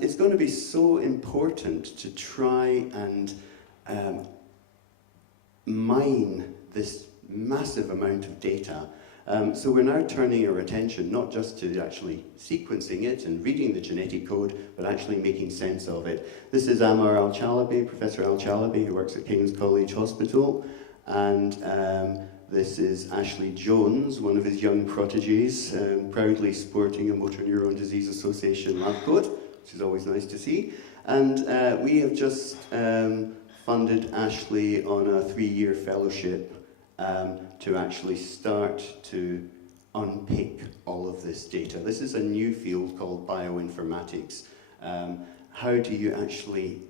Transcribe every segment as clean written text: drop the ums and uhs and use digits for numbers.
It's going to be so important to try and mine this massive amount of data. So we're now turning our attention not just to actually sequencing it and reading the genetic code, but actually making sense of it. This is Amar Al-Chalabi, Professor Al-Chalabi, who works at King's College Hospital, and this is Ashley Jones, one of his young prodigies, proudly sporting a Motor Neuron Disease Association lab coat, which is always nice to see. And we have just funded Ashley on a 3-year fellowship to actually start to unpick all of this data. This is a new field called bioinformatics. How do you actually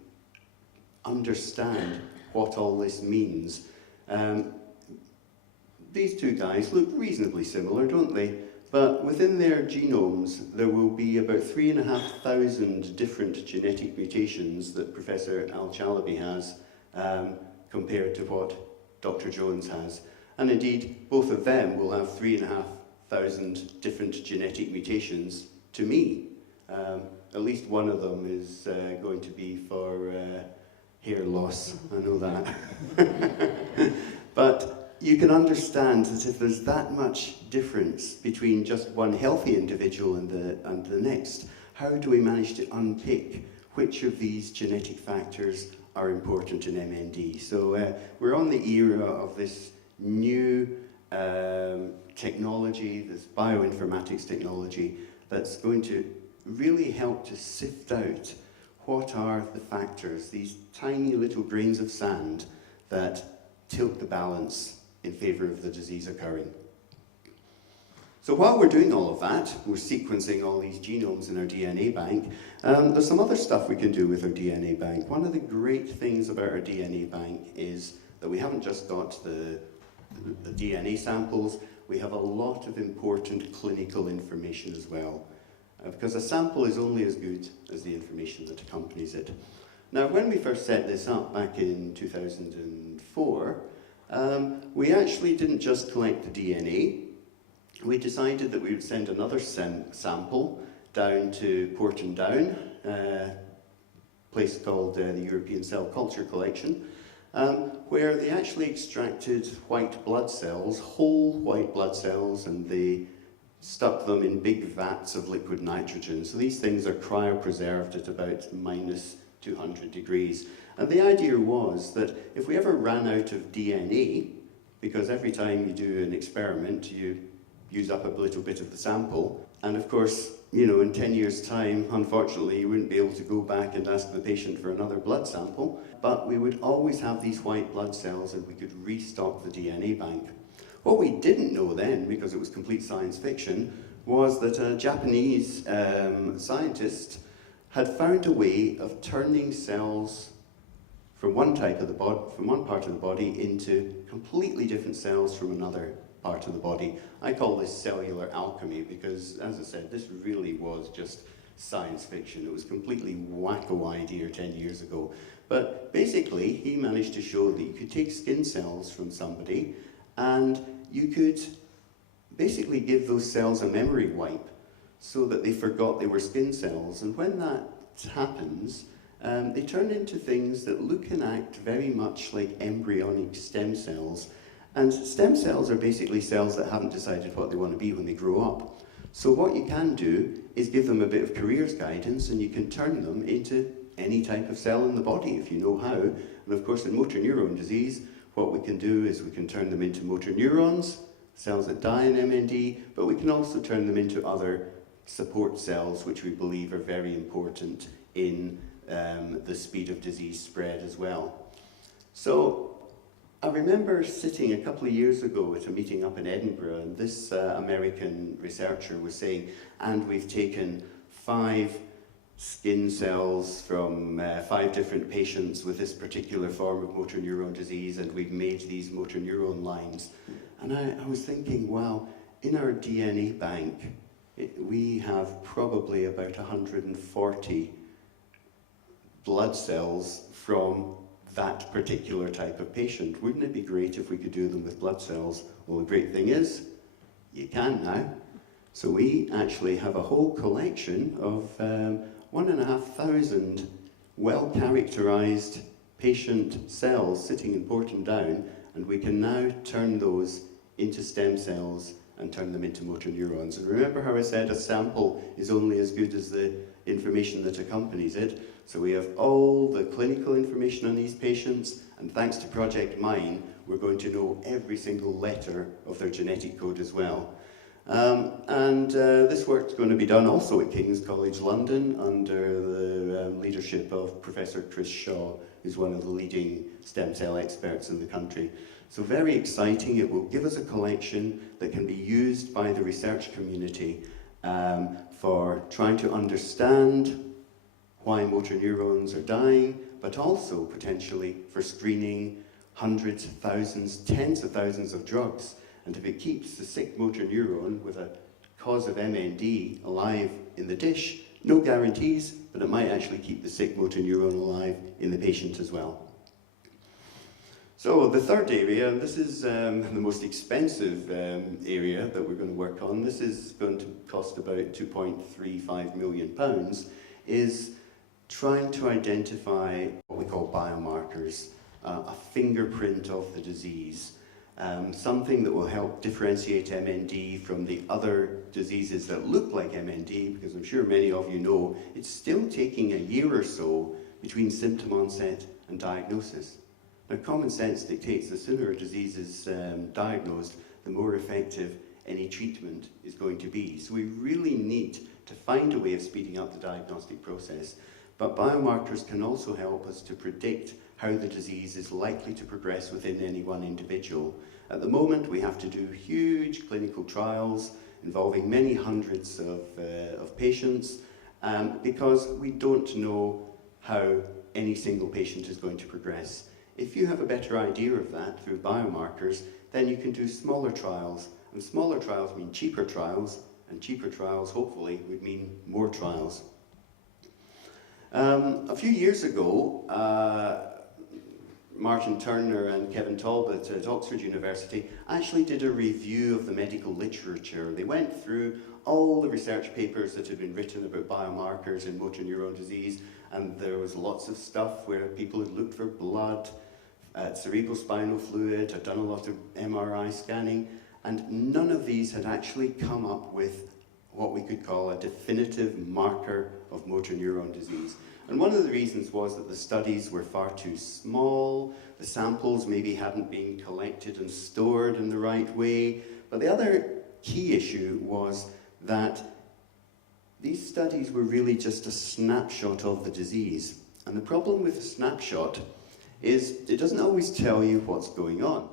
understand what all this means? These two guys look reasonably similar, don't they? But within their genomes, there will be about 3,500 different genetic mutations that Professor Al-Chalabi has compared to what Dr. Jones has. And indeed, both of them will have 3,500 different genetic mutations to me. At least one of them is going to be for hair loss, I know that. But you can understand that if there's that much difference between just one healthy individual and the next, how do we manage to unpick which of these genetic factors are important in MND? So we're on the era of this new technology, this bioinformatics technology, that's going to really help to sift out what are the factors, these tiny little grains of sand that tilt the balance in favor of the disease occurring. So while we're doing all of that, we're sequencing all these genomes in our DNA bank, there's some other stuff we can do with our DNA bank. One of the great things about our DNA bank is that we haven't just got the DNA samples, we have a lot of important clinical information as well. Because a sample is only as good as the information that accompanies it. Now, when we first set this up back in 2004, we actually didn't just collect the DNA. We decided that we would send another sample down to Porton Down, a place called the European Cell Culture Collection, where they actually extracted white blood cells, whole white blood cells, and they stuck them in big vats of liquid nitrogen. So these things are cryopreserved at about -200 degrees. And the idea was that if we ever ran out of DNA, because every time you do an experiment, you use up a little bit of the sample, and of course, you know, in 10 years' time, unfortunately, you wouldn't be able to go back and ask the patient for another blood sample, but we would always have these white blood cells and we could restock the DNA bank. What we didn't know then, because it was complete science fiction, was that a Japanese scientist had found a way of turning cells from one part of the body into completely different cells from another part of the body. I call this cellular alchemy because, as I said, this really was just science fiction. It was completely wacko idea 10 years ago. But basically, he managed to show that you could take skin cells from somebody and you could basically give those cells a memory wipe so that they forgot they were skin cells. And when that happens, they turn into things that look and act very much like embryonic stem cells. And stem cells are basically cells that haven't decided what they want to be when they grow up. So what you can do is give them a bit of careers guidance and you can turn them into any type of cell in the body if you know how. And of course in motor neuron disease, what we can do is we can turn them into motor neurons, cells that die in MND, but we can also turn them into other support cells which we believe are very important in the speed of disease spread as well. So I remember sitting a couple of years ago at a meeting up in Edinburgh, and this American researcher was saying, and we've taken 5 skin cells from 5 different patients with this particular form of motor neuron disease, and we've made these motor neuron lines. And I was thinking, wow, in our DNA bank, we have probably about 140 blood cells from that particular type of patient. Wouldn't it be great if we could do them with blood cells? Well, the great thing is, you can now. So we actually have a whole collection of 1,500 well-characterized patient cells sitting in Porton Down, and we can now turn those into stem cells and turn them into motor neurons. And remember how I said a sample is only as good as the information that accompanies it? So we have all the clinical information on these patients, and thanks to Project Mine, we're going to know every single letter of their genetic code as well. This work's going to be done also at King's College London under the leadership of Professor Chris Shaw, who's one of the leading stem cell experts in the country. So very exciting. It will give us a collection that can be used by the research community for trying to understand why motor neurons are dying, but also potentially for screening hundreds, thousands, tens of thousands of drugs. And if it keeps the sick motor neuron with a cause of MND alive in the dish, no guarantees, but it might actually keep the sick motor neuron alive in the patient as well. So the third area, and this is the most expensive area that we're going to work on, this is going to cost about £2.35 million, is trying to identify what we call biomarkers, a fingerprint of the disease. Something that will help differentiate MND from the other diseases that look like MND, because I'm sure many of you know it's still taking a year or so between symptom onset and diagnosis. Now, common sense dictates the sooner a disease is diagnosed, the more effective any treatment is going to be. So we really need to find a way of speeding up the diagnostic process. But biomarkers can also help us to predict how the disease is likely to progress within any one individual. At the moment, we have to do huge clinical trials involving many hundreds of patients because we don't know how any single patient is going to progress. If you have a better idea of that through biomarkers, then you can do smaller trials, and smaller trials mean cheaper trials, and cheaper trials hopefully would mean more trials. A few years ago, Martin Turner and Kevin Talbot at Oxford University actually did a review of the medical literature. They went through all the research papers that had been written about biomarkers in motor neuron disease, and there was lots of stuff where people had looked for blood, cerebrospinal fluid, had done a lot of MRI scanning, and none of these had actually come up with what we could call a definitive marker of motor neuron disease. And one of the reasons was that the studies were far too small, the samples maybe hadn't been collected and stored in the right way, but the other key issue was that these studies were really just a snapshot of the disease. And the problem with a snapshot is it doesn't always tell you what's going on.